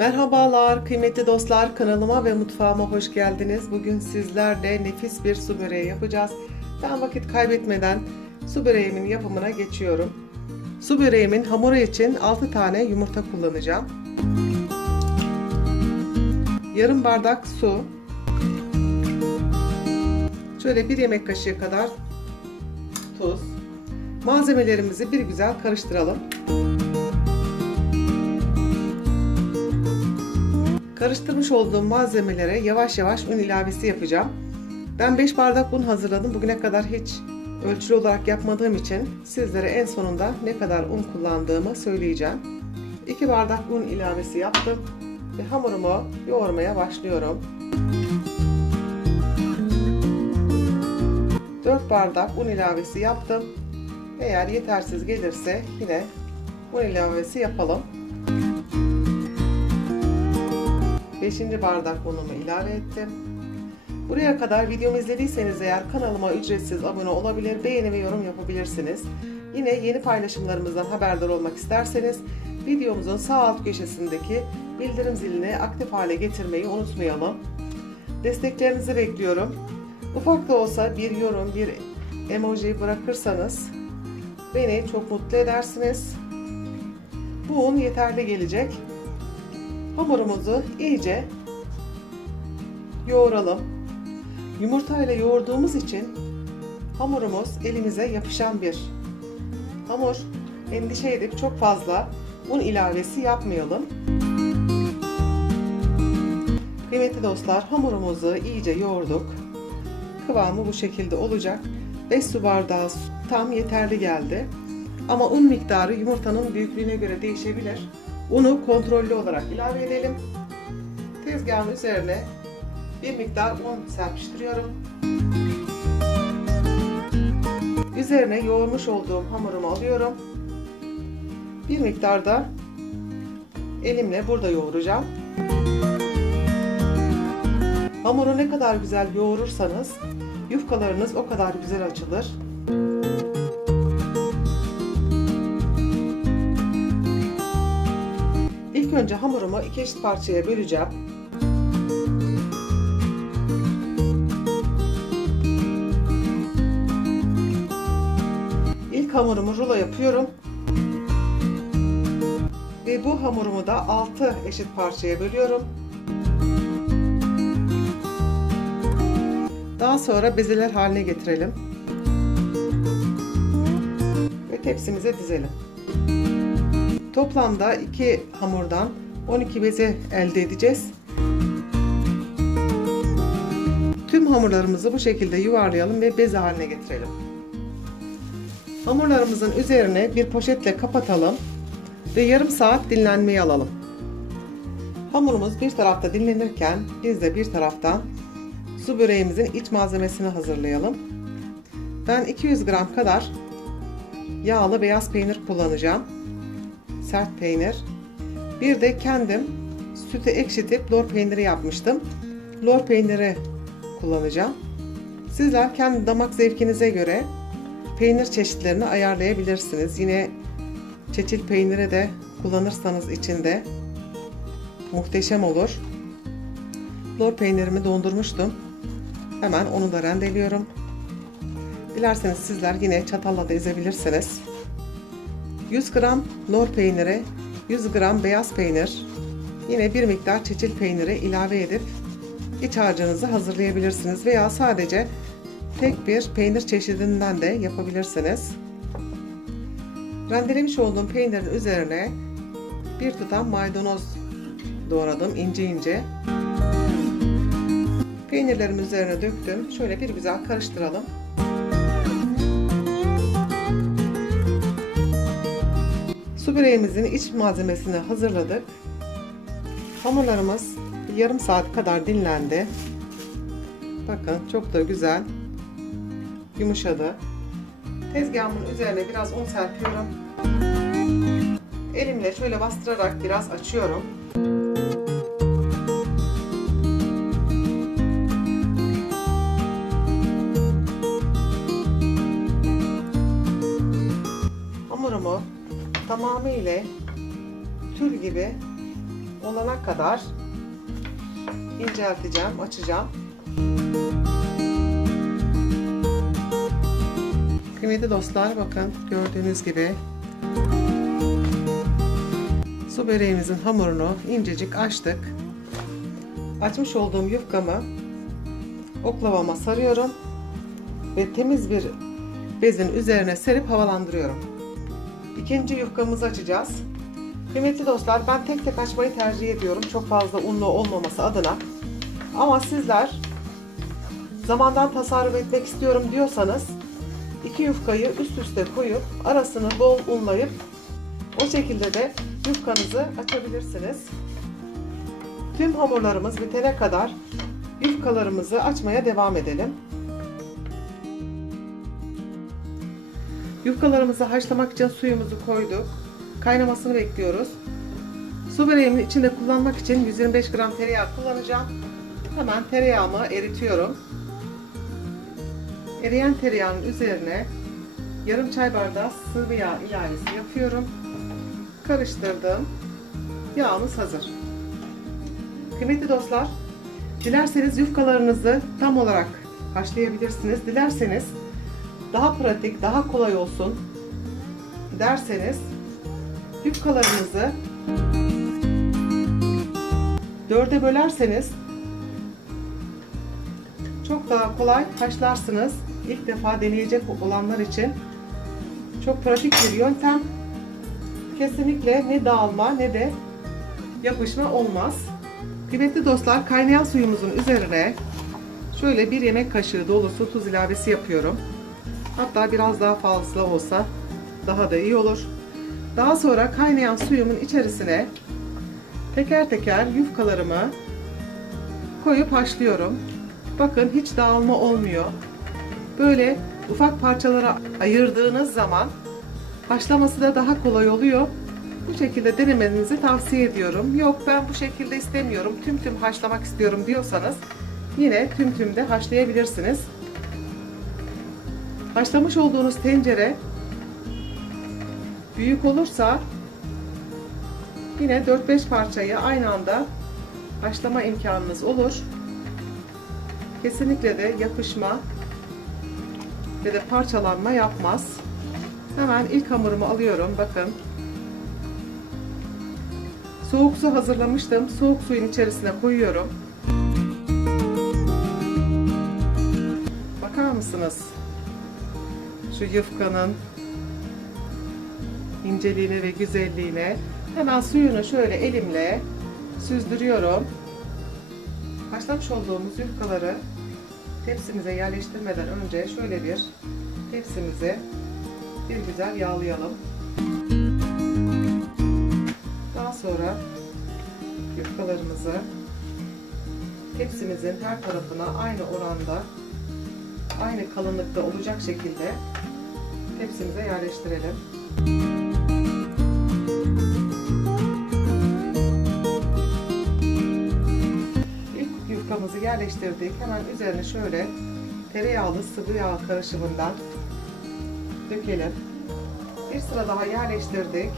Merhabalar kıymetli dostlar, kanalıma ve mutfağıma hoş geldiniz. Bugün sizlerle nefis bir su böreği yapacağız. Ben vakit kaybetmeden su böreğimin yapımına geçiyorum. Su böreğimin hamuru için 6 tane yumurta kullanacağım. Yarım bardak su. Şöyle 1 yemek kaşığı kadar tuz. Malzemelerimizi bir güzel karıştıralım. Karıştırmış olduğum malzemelere yavaş yavaş un ilavesi yapacağım. Ben 5 bardak un hazırladım. Bugüne kadar hiç ölçülü olarak yapmadığım için sizlere en sonunda ne kadar un kullandığımı söyleyeceğim. 2 bardak un ilavesi yaptım ve hamurumu yoğurmaya başlıyorum. 4 bardak un ilavesi yaptım. Eğer yetersiz gelirse yine un ilavesi yapalım. 5. bardak unumu ilave ettim. Buraya kadar videomu izlediyseniz eğer kanalıma ücretsiz abone olabilir, beğeni ve yorum yapabilirsiniz. Yine yeni paylaşımlarımızdan haberdar olmak isterseniz videomuzun sağ alt köşesindeki bildirim zilini aktif hale getirmeyi unutmayalım. Desteklerinizi bekliyorum. Ufak da olsa bir yorum, bir emoji bırakırsanız beni çok mutlu edersiniz. Bu un yeterli gelecek. Hamurumuzu iyice yoğuralım. Yumurta ile yoğurduğumuz için hamurumuz elimize yapışan bir hamur. Endişe edip çok fazla un ilavesi yapmayalım. Kıymetli dostlar, hamurumuzu iyice yoğurduk. Kıvamı bu şekilde olacak. 5 su bardağı tam yeterli geldi. Ama un miktarı yumurtanın büyüklüğüne göre değişebilir. Unu kontrollü olarak ilave edelim. Tezgahın üzerine bir miktar un serpiştiriyorum. Üzerine yoğurmuş olduğum hamurumu alıyorum. Bir miktar da elimle burada yoğuracağım. Hamuru ne kadar güzel yoğurursanız yufkalarınız o kadar güzel açılır. İlk önce hamurumu 2 eşit parçaya böleceğim. İlk hamurumu rulo yapıyorum. Ve bu hamurumu da 6 eşit parçaya bölüyorum. Daha sonra bezeler haline getirelim. Ve tepsimize dizelim. Toplamda 2 hamurdan 12 beze elde edeceğiz. Tüm hamurlarımızı bu şekilde yuvarlayalım ve beze haline getirelim. Hamurlarımızın üzerine bir poşetle kapatalım ve yarım saat dinlenmeye alalım. Hamurumuz bir tarafta dinlenirken biz de bir taraftan su böreğimizin iç malzemesini hazırlayalım. Ben 200 gram kadar yağlı beyaz peynir kullanacağım. Sert peynir. Bir de kendim sütü ekşitip lor peyniri yapmıştım. Lor peyniri kullanacağım. Sizler kendi damak zevkinize göre peynir çeşitlerini ayarlayabilirsiniz. Yine çeçil peyniri de kullanırsanız içinde muhteşem olur. Lor peynirimi dondurmuştum. Hemen onu da rendeliyorum. Dilerseniz sizler yine çatalla da ezebilirsiniz. 100 gram lor peyniri, 100 gram beyaz peynir, yine bir miktar çeçil peyniri ilave edip iç harcınızı hazırlayabilirsiniz veya sadece tek bir peynir çeşidinden de yapabilirsiniz. Rendelemiş olduğum peynirin üzerine bir tutam maydanoz doğradım ince ince. Peynirlerimi üzerine döktüm. Şöyle bir güzel karıştıralım. Su böreğimizin iç malzemesini hazırladık. Hamurlarımız yarım saat kadar dinlendi. Bakın çok da güzel yumuşadı. Tezgahımın üzerine biraz un serpiyorum. Elimle şöyle bastırarak biraz açıyorum. Hamurumu tamamıyla tül gibi olana kadar incelteceğim, açacağım. Kıymetli dostlar, bakın gördüğünüz gibi su böreğimizin hamurunu incecik açtık. Açmış olduğum yufkamı oklavama sarıyorum ve temiz bir bezin üzerine serip havalandırıyorum. İkinci yufkamızı açacağız. Kıymetli dostlar, ben tek tek açmayı tercih ediyorum, çok fazla unlu olmaması adına. Ama sizler zamandan tasarruf etmek istiyorum diyorsanız iki yufkayı üst üste koyup arasını bol unlayıp o şekilde de yufkanızı açabilirsiniz. Tüm hamurlarımız bitene kadar yufkalarımızı açmaya devam edelim. Yufkalarımızı haşlamak için suyumuzu koyduk. Kaynamasını bekliyoruz. Su böreğimin içinde kullanmak için 125 gram tereyağı kullanacağım. Hemen tereyağımı eritiyorum. Eriyen tereyağının üzerine yarım çay bardağı sıvı yağ ilavesi yapıyorum. Karıştırdım. Yağımız hazır. Kıymetli dostlar, dilerseniz yufkalarınızı tam olarak haşlayabilirsiniz. Dilerseniz daha pratik, daha kolay olsun derseniz yufkalarınızı 4'e bölerseniz çok daha kolay haşlarsınız. İlk defa deneyecek olanlar için çok pratik bir yöntem. Kesinlikle ne dağılma ne de yapışma olmaz. Kıymetli dostlar, kaynayan suyumuzun üzerine şöyle bir yemek kaşığı dolusu tuz ilavesi yapıyorum. Hatta biraz daha fazla olsa daha da iyi olur. Daha sonra kaynayan suyumun içerisine teker teker yufkalarımı koyup haşlıyorum. Bakın hiç dağılma olmuyor. Böyle ufak parçalara ayırdığınız zaman haşlaması da daha kolay oluyor. Bu şekilde denemenizi tavsiye ediyorum. Yok, ben bu şekilde istemiyorum, tüm haşlamak istiyorum diyorsanız yine tüm de haşlayabilirsiniz. Haşlamış olduğunuz tencere büyük olursa yine 4-5 parçayı aynı anda haşlama imkanınız olur. Kesinlikle de yapışma ve de parçalanma yapmaz. Hemen ilk hamurumu alıyorum. Bakın. Soğuk su hazırlamıştım. Soğuk suyun içerisine koyuyorum. Bakar mısınız? Şu yufkanın inceliğine ve güzelliğine. Hemen suyunu şöyle elimle süzdürüyorum. Haşlamış olduğumuz yufkaları tepsimize yerleştirmeden önce şöyle bir tepsimizi bir güzel yağlayalım. Daha sonra yufkalarımızı tepsimizin her tarafına aynı oranda, aynı kalınlıkta olacak şekilde tepsimize yerleştirelim. İlk yufkamızı yerleştirdik. Hemen üzerine şöyle tereyağlı sıvı yağ karışımından dökelim. Bir sıra daha yerleştirdik.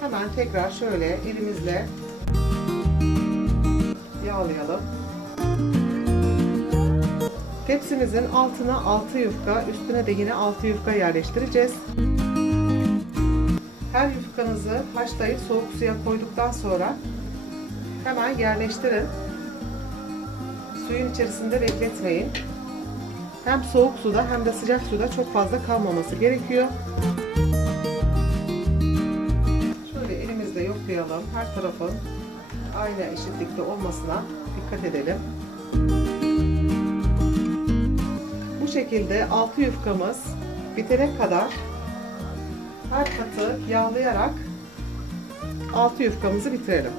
Hemen tekrar şöyle elimizle yağlayalım. Tepsimizin altına 6 yufka, üstüne de yine 6 yufka yerleştireceğiz. Her yufkanızı haşlayıp soğuk suya koyduktan sonra hemen yerleştirin. Suyun içerisinde bekletmeyin. Hem soğuk suda hem de sıcak suda çok fazla kalmaması gerekiyor. Şöyle elimizle yoklayalım. Her tarafın aynı eşitlikte olmasına dikkat edelim. Bu şekilde 6 yufkamız bitene kadar her katı yağlayarak 6 yufkamızı bitirelim.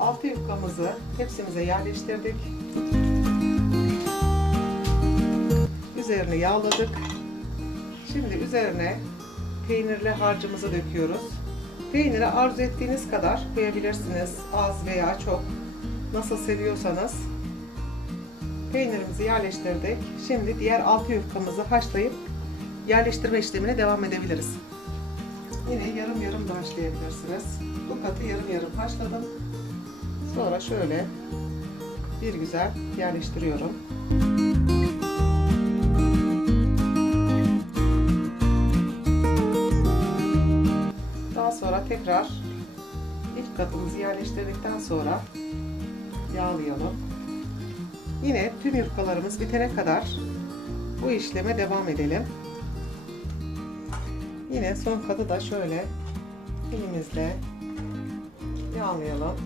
6 yufkamızı tepsimize yerleştirdik. Üzerine yağladık. Şimdi üzerine peynirli harcımızı döküyoruz. Peyniri arzu ettiğiniz kadar koyabilirsiniz. Az veya çok. Nasıl seviyorsanız. Peynirimizi yerleştirdik. Şimdi diğer 6 yufkamızı haşlayıp yerleştirme işlemine devam edebiliriz. Yine yarım yarım da haşlayabilirsiniz. Bu katı yarım yarım haşladım. Sonra şöyle bir güzel yerleştiriyorum. Daha sonra tekrar ilk katımızı yerleştirdikten sonra yağlayalım. Yine tüm yufkalarımız bitene kadar bu işleme devam edelim. Yine son katı da şöyle elimizle yağlayalım.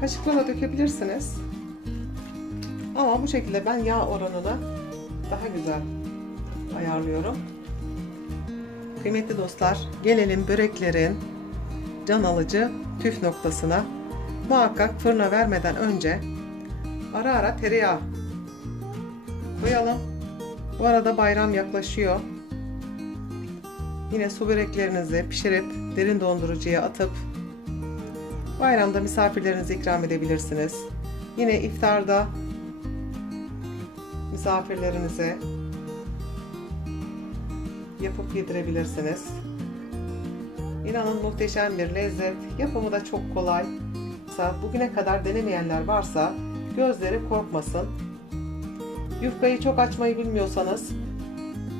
Kaşıkla da dökebilirsiniz. Ama bu şekilde ben yağ oranını daha güzel ayarlıyorum. Kıymetli dostlar, gelelim böreklerin can alıcı püf noktasına. Muhakkak fırına vermeden önce ara ara tereyağı koyalım. Bu arada bayram yaklaşıyor. Yine su böreklerinizi pişirip derin dondurucuya atıp bayramda misafirlerinize ikram edebilirsiniz. Yine iftarda misafirlerinize yapıp yedirebilirsiniz. İnanın muhteşem bir lezzet. Yapımı da çok kolay. Bugüne kadar denemeyenler varsa gözleri korkmasın. Yufkayı çok açmayı bilmiyorsanız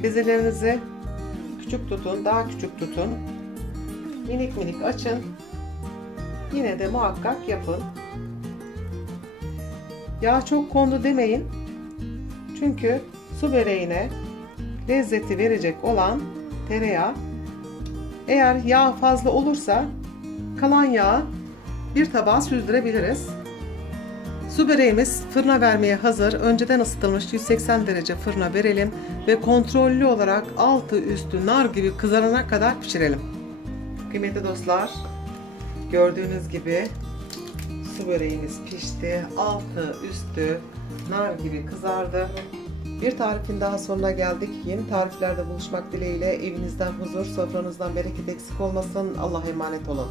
bezelerinizi küçük tutun, daha küçük tutun. Minik minik açın. Yine de muhakkak yapın. Yağ çok kondu demeyin. Çünkü su böreğine lezzeti verecek olan tereyağı. Eğer yağ fazla olursa kalan yağı bir tabağa süzdürebiliriz. Su böreğimiz fırına vermeye hazır. Önceden ısıtılmış 180 derece fırına verelim ve kontrollü olarak altı üstü nar gibi kızarana kadar pişirelim. Kıymetli dostlar, gördüğünüz gibi su böreğimiz pişti. Altı üstü nar gibi kızardı. Bir tarifin daha sonuna geldik. Yeni tariflerde buluşmak dileğiyle evinizden huzur, sofranızdan bereket eksik olmasın. Allah'a emanet olun.